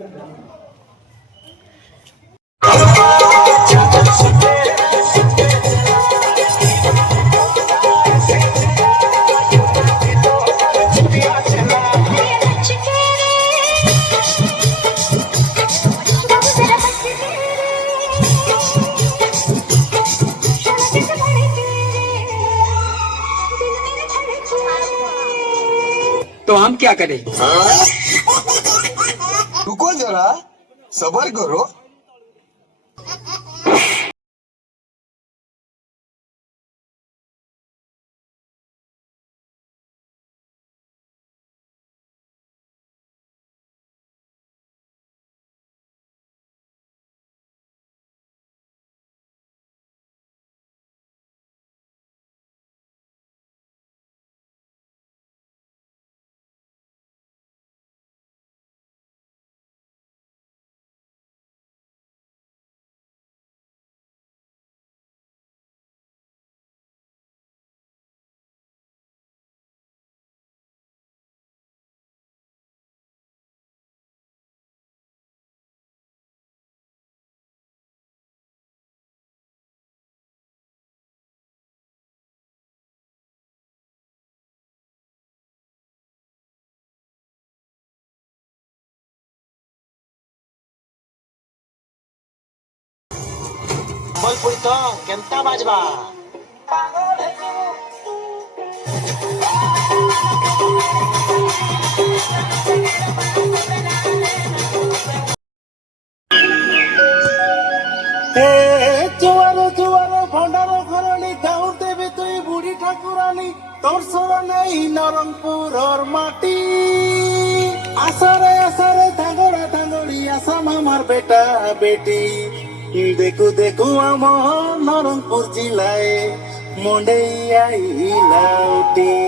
तो हम क्या करें? रुको जरा, सबर करो। ସମ୍ବଲପୁରୀ ତ କେନ୍ତା ବାଜବା। जुआर जुआर भंडार घरणी गाँव देवी तुई बुढ़ी ठाकुरानी तोर सर नहीं नरंगपुर माटी आसारे आसारे धांगड़ा धांगड़ी आसा मामार बेटा बेटी देखू देखू आम नरंगपुर जिलाए मुंडे आई लाउटी।